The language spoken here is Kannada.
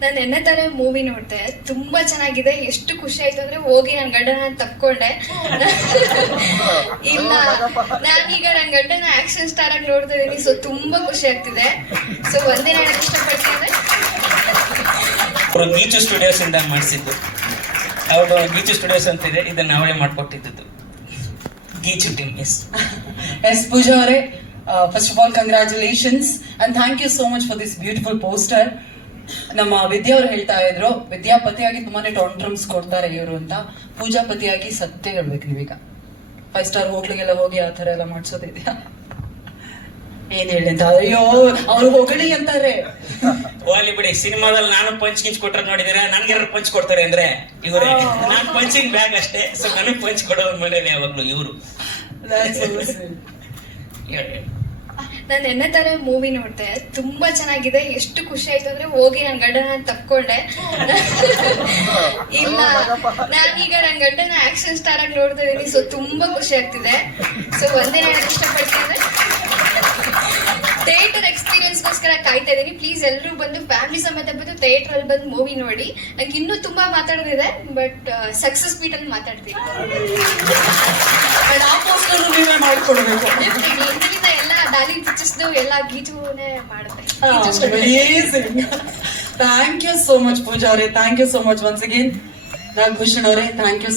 ನಾನು ನೆನ್ನೆ ತಾನೇ ಮೂವಿ ನೋಡಿದೆ. ತುಂಬಾ ಚೆನ್ನಾಗಿದೆ. ಎಷ್ಟು ಖುಷಿ ಆಯ್ತು ಅಂದ್ರೆ ಹೋಗಿ ನನ್ನ ಗಂಡನ ತಕ್ಕೊಂಡೆ ಇಲ್ಲ. ನಾನೀಗ ನನ್ನ ಗಂಡನ ಆಕ್ಷನ್ ಸ್ಟಾರ್ ಆಗಿ ನೋಡ್ತಾ ಇದೀನಿ ಸೊ ತುಂಬಾ ಖುಷಿ ಆಗ್ತಿದೆ. ಸೊ ಒಂದೇ ನಾನು ಇಷ್ಟಪಡ್ತೇನೆ. ಅವರು ಗೀಚು ಸ್ಟುಡಿಯೋಸ್ ಇಂದ ಮಾಡಿಸಿದ್ದು. ಅವರು ಗೀಚು ಸ್ಟುಡಿಯೋಸ್ ಅಂತಿದೆ ಇದನ್ನ ನಾವೇ ಮಾಡ್ಕೊಟ್ಟಿದ್ದು ಗೀಚು ಟೀಮ್ ಎಸ್ ಎಸ್ ಪೂಜಾ ಅವರೇ first of all congratulations and thank you so much for this beautiful poster ನಮ್ಮ ವಿದ್ಯಾ ಅವ್ರು ಹೇಳ್ತಾ ಇದ್ರು ವಿದ್ಯಾಪತಿಯಾಗಿ ತುಂಬಾನೇ ಟಾಂಟ್ರಮ್ಸ್ ಕೊಡ್ತಾರೆ ಇವರು ಅಂತ. ಪೂಜಾಪತಿಯಾಗಿ ಸತ್ಯ ಹೇಳ್ಬೇಕು ನೀವೀಗ. ಫೈವ್ ಸ್ಟಾರ್ ಹೋಟ್ಲಿಗೆಲ್ಲ ಹೋಗಿ ಆ ತರ ಎಲ್ಲ ಮಾಡ್ಸೋದಿದ್ಯಾ? ಏನ್ ಹೇಳಿ ಅಂತ? ಅಯ್ಯೋ ಅವ್ರು ಹೊಗಳಿ ಅಂತಾರೆ. ಹೋಗ್ಲಿ ಬಿಡಿ ಸಿನಿಮಾದಲ್ಲಿ ನಾನು ಪಂಚ್ ಗಿಂಚ್ ಕೊಟ್ರೆ ನೋಡಿದಿರ ನನ್ಗೆ ಯಾರು ಪಂಚ್ ಕೊಡ್ತಾರೆ ಅಂದ್ರೆ ಇವರೇ. ನಾನ್ ಪಂಚಿಂಗ್ ಬ್ಯಾಗ್ ಅಷ್ಟೇ. ಸೊ ನನಗೆ ಪಂಚ್ ಕೊಡೋದ್ರ ಮನೇಲಿ ಯಾವಾಗ್ಲೂ ಇವರು. ನಾನು ನೆನ್ನೆ ತರ ಮೂವಿ ನೋಡಿದೆ. ತುಂಬಾ ಚೆನ್ನಾಗಿದೆ. ಎಷ್ಟು ಖುಷಿ ಆಯ್ತು ಅಂದ್ರೆ ಹೋಗಿ ನನ್ನ ಗಂಡನ ತಪ್ಕೊಂಡೆ. ಇಲ್ಲ. ನಾನೀಗ ನನ್ನ ಗಂಡನ ಆಕ್ಷನ್ ಸ್ಟಾರ್ ಆಗಿ ನೋಡ್ತಾ ಇದೀನಿ ಸೊ ತುಂಬಾ ಖುಷಿ ಆಗ್ತಿದೆ. ಸೊ ಒಂದೇ ಹೇಳಕ್ ಇಷ್ಟಪಡ್ತೀನಿ ಥಿಯೇಟರ್ ಎಕ್ಸ್ಪೀರಿಯನ್ಸ್ಗೋಸ್ಕರ ಕಾಯ್ತಾ ಇದೀನಿ. ಪ್ಲೀಸ್ ಎಲ್ಲರೂ ಬಂದು ಫ್ಯಾಮಿಲಿ ಸಮೇತ ಬಂದು ಥಿಯೇಟರ್ ಅಲ್ಲಿ ಬಂದು ಮೂವಿ ನೋಡಿ. ನಂಗೆ ಇನ್ನೂ ತುಂಬಾ ಮಾತಾಡೋದಿದೆ ಬಟ್ ಸಕ್ಸಸ್ ಬೀಟ್ ಅಲ್ಲಿ ಮಾತಾಡ್ತೀನಿ ಡಾರ್ಲಿಂಗ್ ಪಿಕ್ಚರ್ಸ್ದು ಮಾಡುತ್ತೆ. Thank you so much Pooja thank you so much once again Nag Bhushan ಅವರೇ ಥ್ಯಾಂಕ್ ಯು